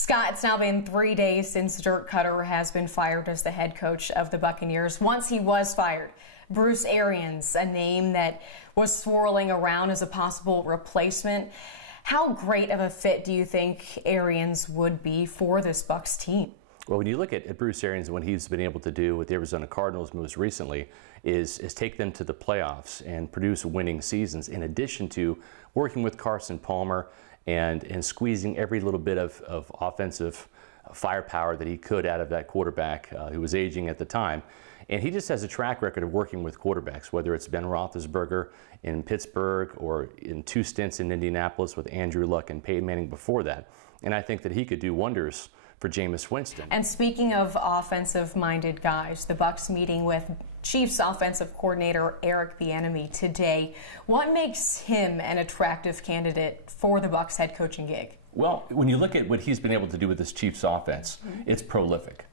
Scott, it's now been 3 days since Dirk Koetter has been fired as the head coach of the Buccaneers. Once he was fired, Bruce Arians, a name that was swirling around as a possible replacement. How great of a fit do you think Arians would be for this Bucs team? Well, when you look at Bruce Arians, what he's been able to do with the Arizona Cardinals most recently is take them to the playoffs and produce winning seasons, in addition to working with Carson Palmer and squeezing every little bit of offensive firepower that he could out of that quarterback who was aging at the time. And he just has a track record of working with quarterbacks, whether it's Ben Roethlisberger in Pittsburgh or in 2 stints in Indianapolis with Andrew Luck and Peyton Manning before that. And I think that he could do wonders for Jameis Winston. And speaking of offensive-minded guys, the Bucs meeting with Chiefs offensive coordinator Eric Bieniemy today. What makes him an attractive candidate for the Bucs head coaching gig? Well, when you look at what he's been able to do with this Chiefs offense, it's prolific.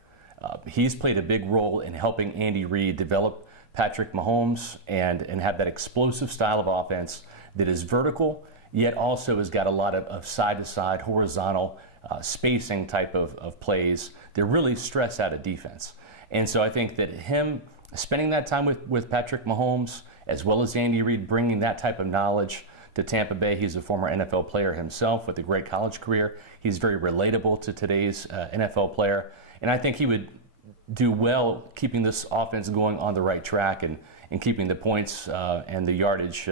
He's played a big role in helping Andy Reid develop Patrick Mahomes and have that explosive style of offense that is vertical, yet also has got a lot of side-to-side, horizontal, spacing type of plays that really stress out a defense. And so I think that him spending that time with Patrick Mahomes, as well as Andy Reid, bringing that type of knowledge to Tampa Bay. He's a former NFL player himself with a great college career. He's very relatable to today's NFL player. And I think he would do well keeping this offense going on the right track and keeping the points and the yardage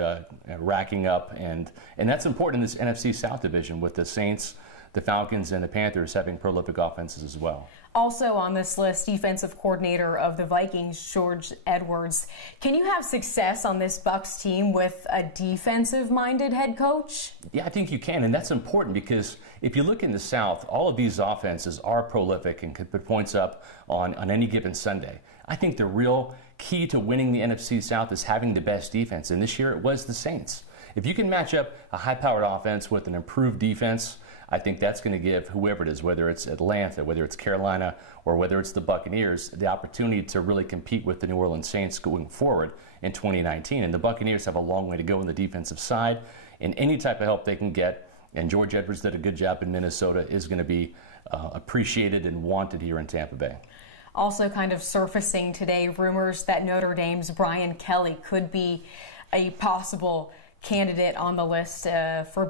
racking up. And that's important in this NFC South division with the Saints, the Falcons, and the Panthers having prolific offenses as well. Also on this list, defensive coordinator of the Vikings, George Edwards. Can you have success on this Bucs team with a defensive-minded head coach? Yeah, I think you can, and that's important because if you look in the South, all of these offenses are prolific and can put points up on any given Sunday. I think the real key to winning the NFC South is having the best defense, and this year it was the Saints. If you can match up a high-powered offense with an improved defense, I think that's going to give whoever it is, whether it's Atlanta, whether it's Carolina, or whether it's the Buccaneers, the opportunity to really compete with the New Orleans Saints going forward in 2019. And the Buccaneers have a long way to go on the defensive side, and any type of help they can get, and George Edwards did a good job in Minnesota, is going to be appreciated and wanted here in Tampa Bay. Also kind of surfacing today, rumors that Notre Dame's Brian Kelly could be a possible candidate on the list for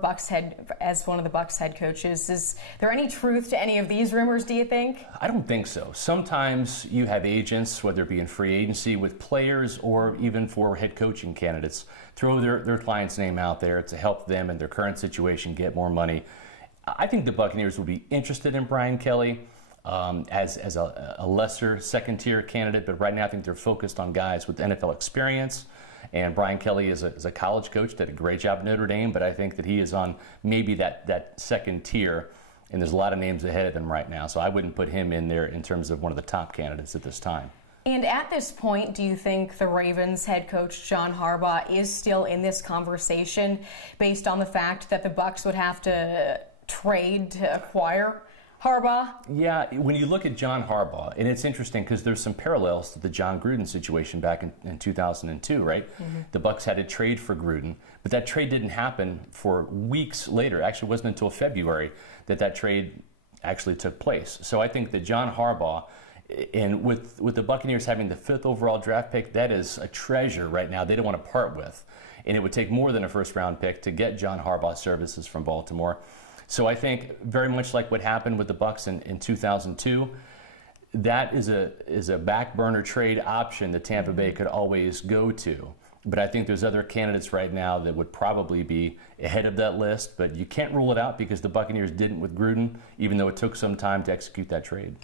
as one of the Bucs head coaches. Is there any truth to any of these rumors, do you think? I don't think so. Sometimes you have agents, whether it be in free agency with players or even for head coaching candidates, throw their client's name out there to help them in their current situation get more money. I think the Buccaneers will be interested in Brian Kelly as a lesser second-tier candidate, but right now I think they're focused on guys with NFL experience. And Brian Kelly is a college coach, did a great job at Notre Dame, but I think that he is on maybe that second tier, and there's a lot of names ahead of him right now, so I wouldn't put him in there in terms of one of the top candidates at this time. And at this point, do you think the Ravens head coach John Harbaugh is still in this conversation based on the fact that the Bucs would have to trade to acquire Harbaugh? Yeah, when you look at John Harbaugh, and it's interesting because there's some parallels to the John Gruden situation back in 2002, right? The Bucs had to trade for Gruden, but that trade didn't happen for weeks later. Actually, it wasn't until February that trade actually took place. So I think that John Harbaugh, and with the Buccaneers having the 5th overall draft pick, that is a treasure right now they don't want to part with. And it would take more than a first-round pick to get John Harbaugh's services from Baltimore. So I think very much like what happened with the Bucs in 2002, that is a back burner trade option that Tampa Bay could always go to. But I think there's other candidates right now that would probably be ahead of that list. But you can't rule it out because the Buccaneers didn't with Gruden, even though it took some time to execute that trade.